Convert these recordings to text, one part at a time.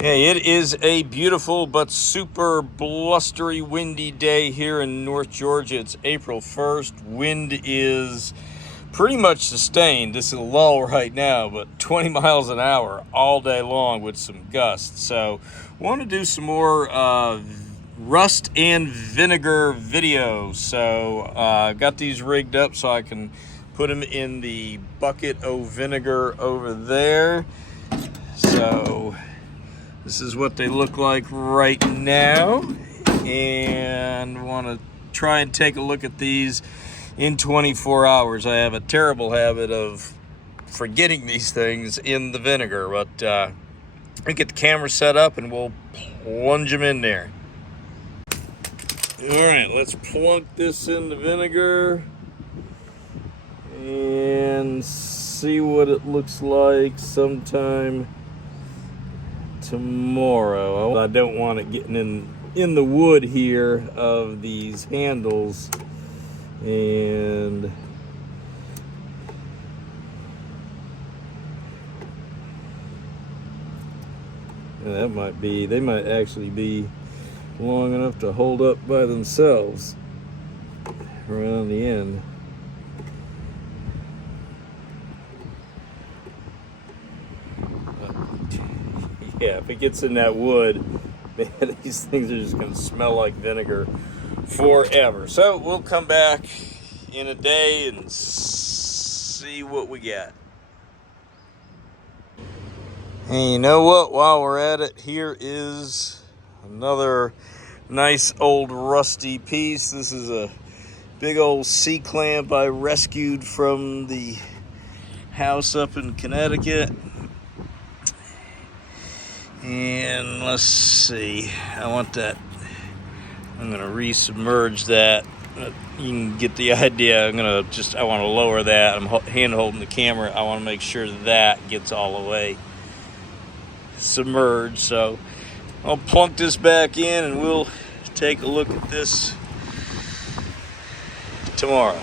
Hey, it is a beautiful but super blustery, windy day here in North Georgia. It's April 1st. Wind is pretty much sustained. This is a lull right now, but 20 miles an hour all day long with some gusts. So, want to do some more rust and vinegar videos. So, got these rigged up so I can put them in the bucket of vinegar over there. So, this is what they look like right now, and want to try and take a look at these in 24 hours. I have a terrible habit of forgetting these things in the vinegar, but we get the camera set up and we'll plunge them in there. All right, let's plunk this in the vinegar and see what it looks like sometime tomorrow. I don't want it getting in the wood here of these handles, and that might be, they might actually be long enough to hold up by themselves around the end. Yeah, if it gets in that wood, man, these things are just going to smell like vinegar forever. So we'll come back in a day and see what we got. And you know what? While we're at it, here is another nice old rusty piece. This is a big old C-clamp I rescued from the house up in Connecticut. And let's see, I want that, I'm gonna resubmerge that. You can get the idea. I want to lower that. I'm hand holding the camera. I want to make sure that gets all the way submerged. So I'll plunk this back in and we'll take a look at this tomorrow.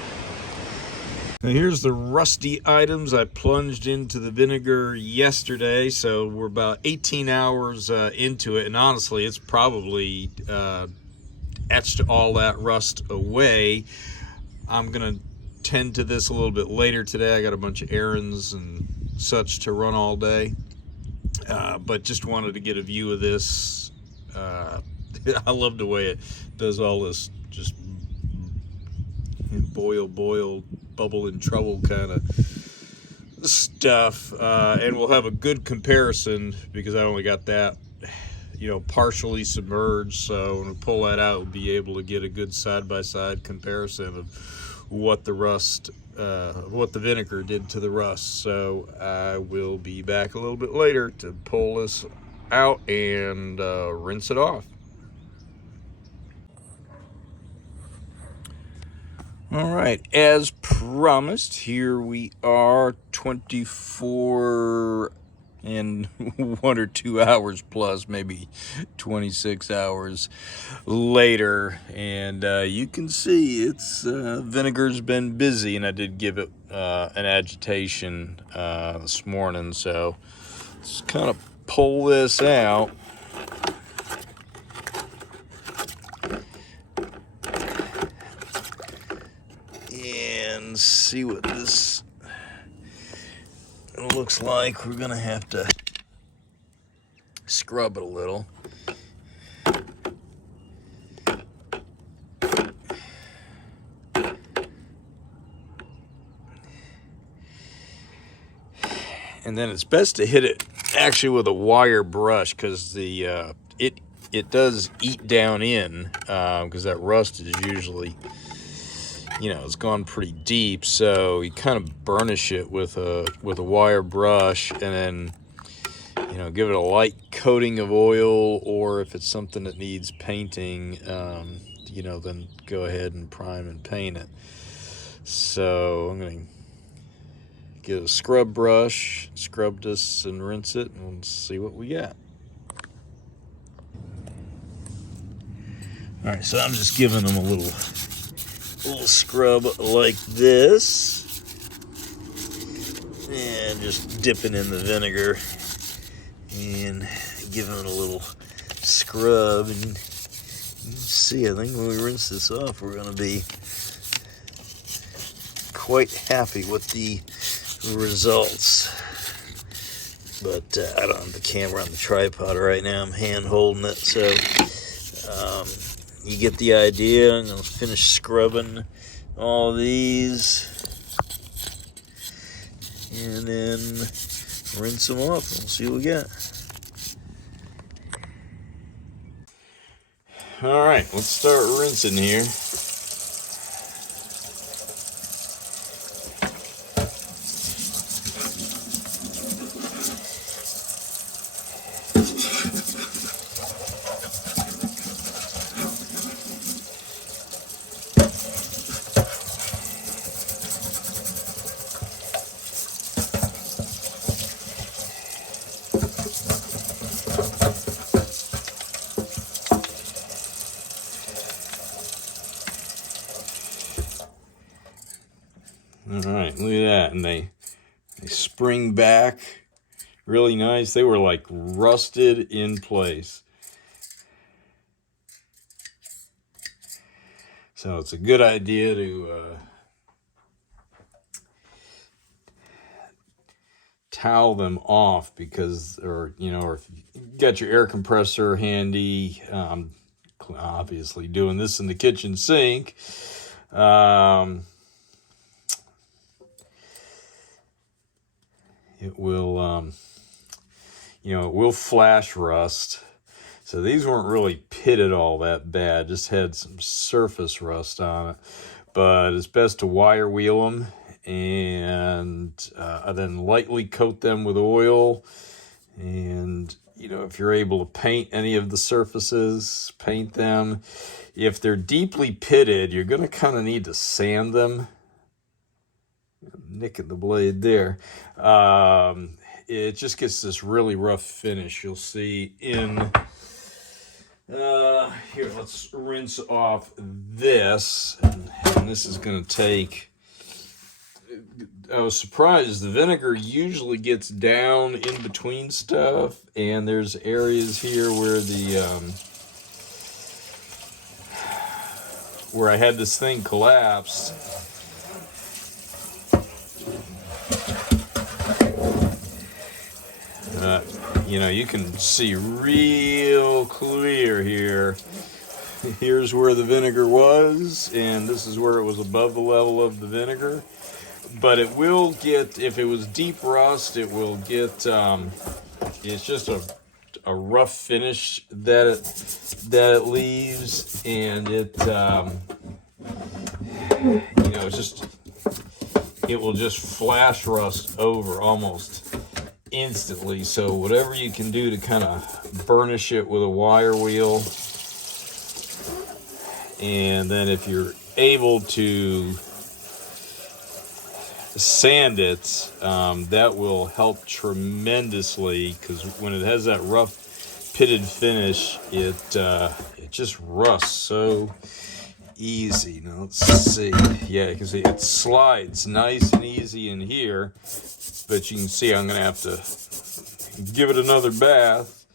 Now here's the rusty items I plunged into the vinegar yesterday. So we're about 18 hours into it, and honestly, it's probably etched all that rust away. I'm gonna tend to this a little bit later today. I got a bunch of errands and such to run all day, but just wanted to get a view of this. I love the way it does all this just boil, bubble in trouble kind of stuff, and we'll have a good comparison because I only got that, partially submerged. So when we pull that out, we'll be able to get a good side-by-side comparison of what the vinegar did to the rust. So I will be back a little bit later to pull this out and rinse it off. All right, as promised, here we are 24 and 1 or 2 hours plus, maybe 26 hours later, and you can see it's vinegar's been busy, and I did give it an agitation this morning. So let's kind of pull this out. And see what this looks like. We're gonna have to scrub it a little. And then it's best to hit it actually with a wire brush, because the it does eat down in, because that rust is usually, it's gone pretty deep. So you kind of burnish it with a wire brush, and then give it a light coating of oil, or if it's something that needs painting, then go ahead and prime and paint it. So I'm going to get a scrub brush, scrub this and rinse it, and we'll see what we got. All right, so I'm just giving them a little scrub like this, and just dipping in the vinegar and give it a little scrub, and you can see, I think when we rinse this off, we're going to be quite happy with the results. But I don't have the camera on the tripod right now. I'm hand holding it, so you get the idea. I'm going to finish scrubbing all these and then rinse them off and we'll see what we get. All right, let's start rinsing here. All right, look at that, and they spring back really nice. They were like rusted in place. So it's a good idea to towel them off, because, or if you got your air compressor handy, obviously doing this in the kitchen sink. It will, it will flash rust. So these weren't really pitted all that bad, just had some surface rust on it. But it's best to wire wheel them and then lightly coat them with oil. And, if you're able to paint any of the surfaces, paint them. If they're deeply pitted, you're going to kind of need to sand them. Nicking the blade there. It just gets this really rough finish. You'll see in here, let's rinse off this, and this is going to take, I was surprised, the vinegar usually gets down in between stuff, and there's areas here where where I had this thing collapsed. You can see real clear here. Here's where the vinegar was, and this is where it was above the level of the vinegar. But it will get, if it was deep rust, it will get, it's just a rough finish that it leaves, and it it will just flash rust over almost instantly. So whatever you can do to kind of burnish it with a wire wheel, and then if you're able to sand it, that will help tremendously, because when it has that rough pitted finish, it just rusts so easy. Now let's see. Yeah, you can see it slides nice and easy in here, but you can see I'm going to have to give it another bath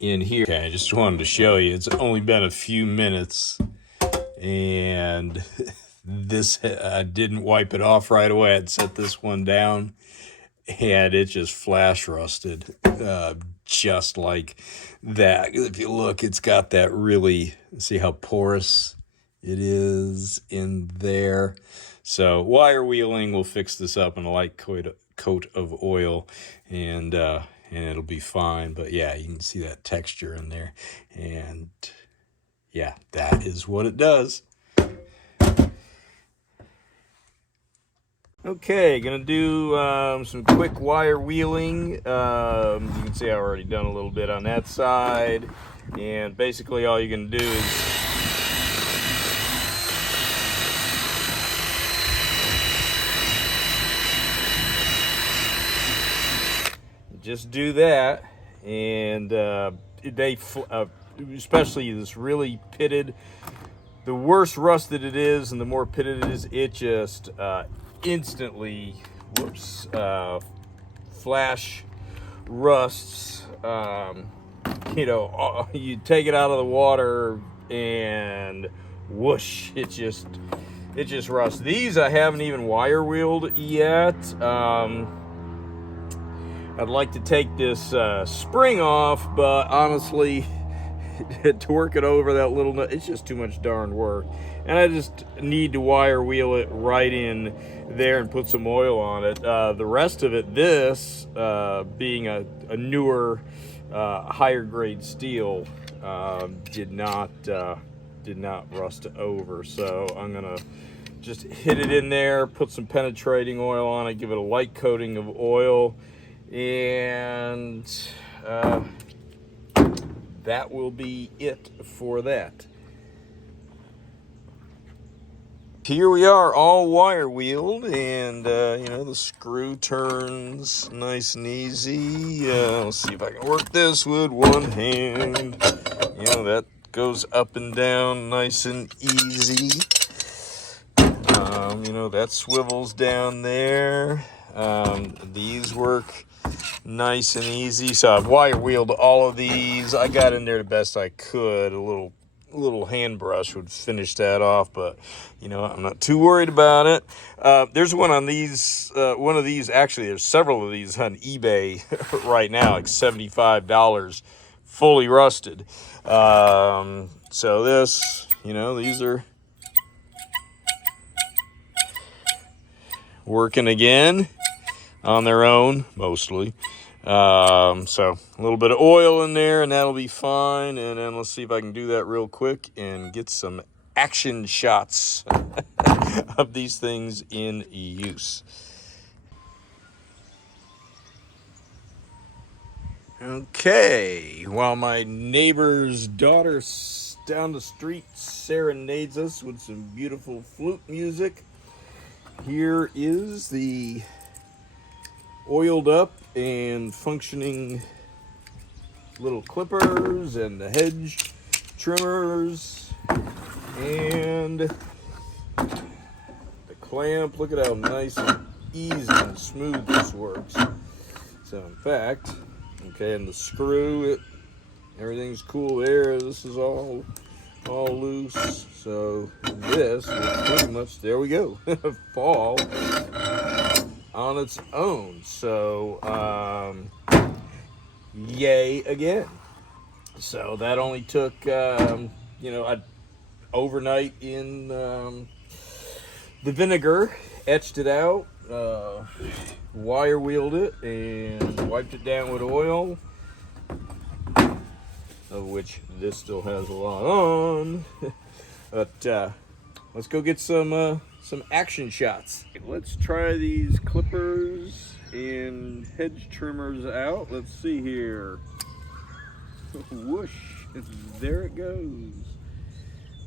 in here. Okay, I just wanted to show you. It's only been a few minutes, and this, I didn't wipe it off right away. I'd set this one down, and it just flash rusted just like that. If you look, it's got that really, see how porous it is in there. So wire wheeling will fix this up in a light coat of oil, and it'll be fine. But yeah, you can see that texture in there, and yeah, that is what it does. Okay, gonna do some quick wire wheeling. You can see I've already done a little bit on that side, and basically all you're gonna do is just do that, and especially this really pitted, the worse rusted it is and the more pitted it is, it just instantly flash rusts, you know, you take it out of the water and whoosh, it just rusts. These I haven't even wire wheeled yet. I'd like to take this spring off, but honestly, to work it over that little nut, it's just too much darn work. And I just need to wire wheel it right in there and put some oil on it. The rest of it, this being a newer, higher grade steel, did not rust over. So I'm gonna just hit it in there, put some penetrating oil on it, give it a light coating of oil, and that will be it for that. Here we are, all wire wheeled, and you know, the screw turns nice and easy. Let's see if I can work this with one hand. You know, that goes up and down nice and easy. You know, that swivels down there. These work nice and easy. So I've wire wheeled all of these. I got in there the best I could. A little hand brush would finish that off, but you know, I'm not too worried about it. There's one on these, one of these, actually there's several of these on eBay right now, like $75, fully rusted. So this, you know, these are working again on their own, mostly. So a little bit of oil in there and that'll be fine. And then let's see if I can do that real quick and get some action shots of these things in use. Okay, while my neighbor's daughter down the street serenades us with some beautiful flute music, here is the oiled up and functioning little clippers and the hedge trimmers and the clamp. Look at how nice and easy and smooth this works. So in fact, okay, and the screw, everything's cool there. This is all loose. So this will pretty much, there we go, fall on its own. So yay again. So that only took you know, I overnight in the vinegar, etched it out, wire wheeled it, and wiped it down with oil, of which this still has a lot on. But let's go get some action shots. Let's try these clippers and hedge trimmers out. Let's see here. Whoosh, there it goes.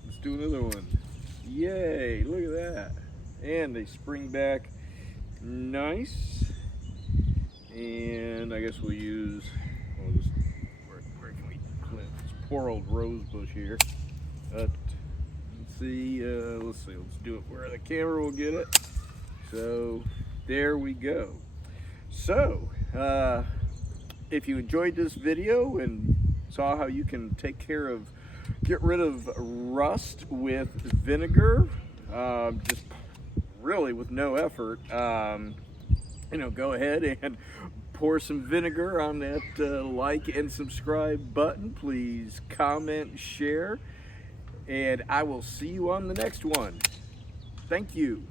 Let's do another one. Yay, look at that. And they spring back nice. And I guess we'll use, where can we clip this poor old rose bush here. Let's see, let's do it where the camera will get it. So there we go. So if you enjoyed this video and saw how you can get rid of rust with vinegar, just really with no effort, you know, go ahead and pour some vinegar on that like and subscribe button. Please comment, share, and I will see you on the next one. Thank you.